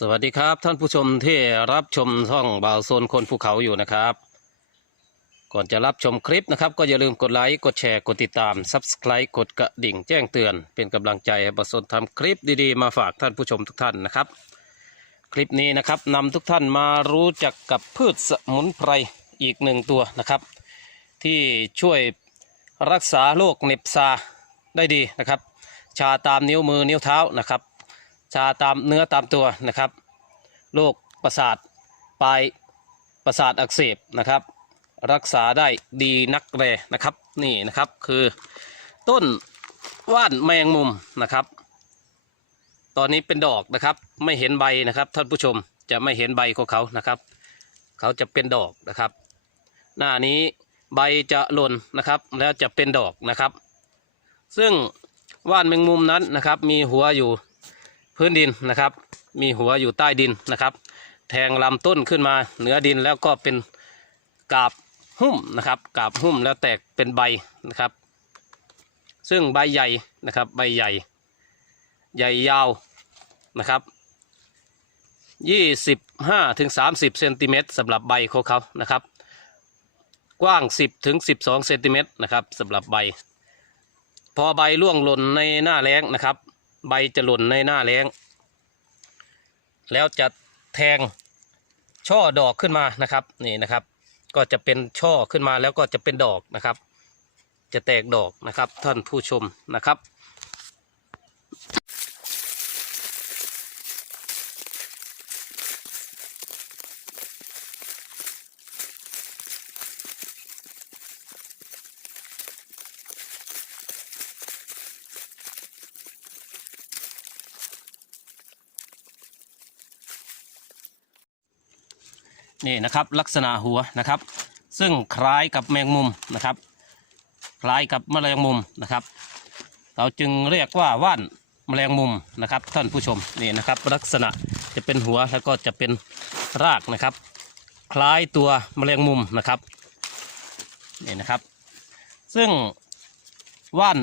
สวัสดีครับท่านผู้ชมที่รับชมช่องบ่าวโซนคนภูเขาอยู่นะครับ ก่อนจะรับชมคลิปนะครับ ก็อย่าลืมกดไลค์กดแชร์กดติดตาม Subscribe กดกระดิ่งแจ้งเตือน เป็นกำลังใจให้บ่าวโซนทำคลิปดีๆ มาฝากท่านผู้ชมทุกท่านนะครับ คลิปนี้นะครับนำทุกท่านมารู้จักกับพืชสมุนไพรอีกหนึ่งตัวนะครับ ที่ช่วยรักษาโรคเน็บซาได้ดีนะครับ ชาตามนิ้วมือนิ้วเท้านะครับ ชาตามเนื้อตามตัวนะครับโรคประสาทปลายประสาทอักเสบนะครับ รักษาได้ดีนักแรนะครับนี่นะครับคือต้นว่านแมงมุมนะครับ ตอนนี้เป็นดอกนะครับ ไม่เห็นใบนะครับ ท่านผู้ชมจะไม่เห็นใบของเขานะครับ เขาจะเป็นดอกนะครับ หน้านี้ใบจะหล่นนะครับ แล้วจะเป็นดอกนะครับ ซึ่งว่านแมงมุมนั้นนะครับ มีหัวอยู่ พื้นดินนะครับ มีหัวอยู่ใต้ดินนะครับ แทงลำต้นขึ้นมาเหนือดินแล้วก็เป็นกาบหุ้มนะครับ กาบหุ้มแล้วแตกเป็นใบนะครับ ซึ่งใบใหญ่นะครับ ใบใหญ่ ใหญ่ยาวนะครับยี่สิบห้าถึงสามสิบเซนติเมตรสำหรับใบของเขานะครับ กว้างสิบถึงสิบสองเซนติเมตรนะครับสำหรับใบ พอใบร่วงหล่นในหน้าแล้งนะครับ ใบจะหล่นในหน้าแล้ง แล้วจะแทงช่อดอกขึ้นมานะครับนี่นะครับ ก็จะเป็นช่อขึ้นมาแล้วก็จะเป็นดอกนะครับ จะแตกดอกนะครับท่านผู้ชมนะครับ นี่นะครับลักษณะหัวนะครับ ซึ่งคล้ายกับแมงมุมนะครับ คล้ายกับแมลงมุมนะครับ เราจึงเรียกว่าว่านแมลงมุมนะครับ ท่านผู้ชมนี่นะครับ ลักษณะจะเป็นหัวแล้วก็จะเป็นรากนะครับ คล้ายตัวแมลงมุมนะครับนี่นะครับ ซึ่งว่าน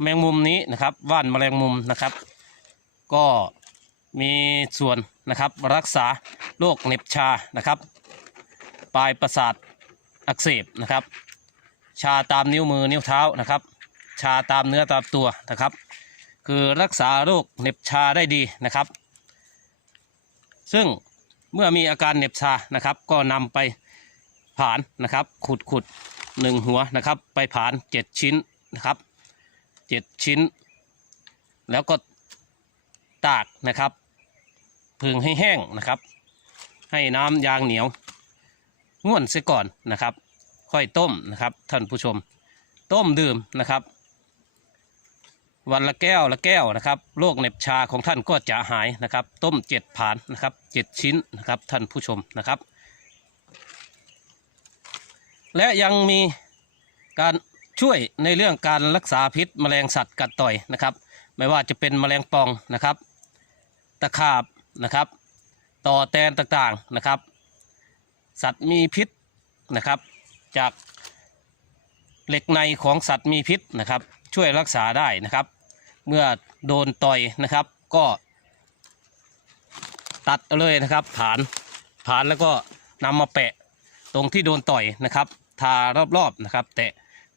แมงมุมนี้นะครับว่านแมลงมุมนะครับ ก็มีส่วนนะครับรักษา โรคเน็บชานะครับ ปลายประสาทอักเสบนะครับ ชาตามนิ้วมือนิ้วเท้านะครับ ชาตามเนื้อตามตัวนะครับ คือรักษาโรคเน็บชาได้ดีนะครับ ซึ่งเมื่อมีอาการเน็บชานะครับ ก็นำไปผ่านนะครับขุดขุดหนึ่งหัวนะครับ ไปผ่านเจ็ดชิ้นนะครับเจ็ดชิ้น แล้วก็ตากนะครับ พึงให้แห้งนะครับ ให้น้ำยางเหนียวง่วนเสียก่อนนะครับ ค่อยต้มนะครับ ท่านผู้ชม ต้มดื่มนะครับ วันละแก้วละแก้วนะครับโรคเหน็บชาของท่านก็จะหายนะครับ ต้มเจ็ดผานนะครับเจ็ดชิ้นนะครับ ท่านผู้ชมนะครับ และยังมีการช่วยในเรื่องการรักษาพิษแมลงสัตว์กัดต่อยนะครับ ไม่ว่าจะเป็นแมลงปองนะครับ ตะขาบนะครับ ต่อแตนต่างๆนะครับ สัตว์มีพิษนะครับ จากเหล็กในของสัตว์มีพิษนะครับ ช่วยรักษาได้นะครับ เมื่อโดนต่อยนะครับก็ตัดเอาเลยนะครับผานผานแล้วก็นำมาแปะตรงที่โดนต่อยนะครับ ทารอบๆนะครับ แต่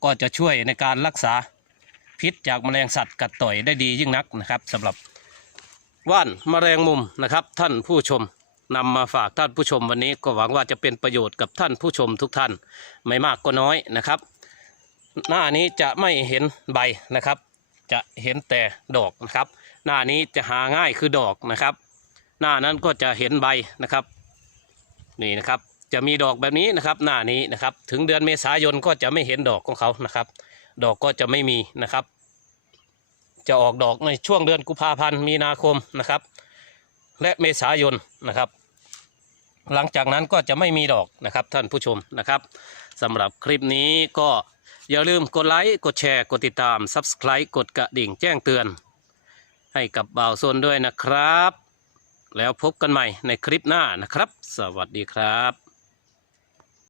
ก็จะช่วยในการรักษาพิษจากแมลงสัตว์กัดต่อยได้ดียิ่งนักนะครับสำหรับว่านแมลงมุมนะครับ ท่านผู้ชม นำมาฝากท่านผู้ชมวันนี้ก็หวังว่าจะเป็นประโยชน์กับท่านผู้ชมทุกท่านไม่มากก็น้อยนะครับ หน้านี้จะไม่เห็นใบนะครับ จะเห็นแต่ดอกนะครับ หน้านี้จะหาง่ายคือดอกนะครับ หน้านั้นก็จะเห็นใบนะครับนี่นะครับจะมีดอกแบบนี้นะครับ หน้านี้นะครับ ถึงเดือนเมษายนก็จะไม่เห็นดอกของเขานะครับ ดอกก็จะไม่มีนะครับ จะออกดอกในช่วงเดือนกุมภาพันธ์มีนาคมนะครับ และเมษายนนะครับ หลังจากนั้นก็จะไม่มีดอกนะครับท่านผู้ชมนะครับสำหรับคลิปนี้ก็อย่าลืมกดไลค์ กดแชร์ กดติดตาม Subscribe กดกระดิ่งแจ้งเตือน ให้กับบ่าวโซนด้วยนะครับ แล้วพบกันใหม่ในคลิปหน้านะครับ สวัสดีครับ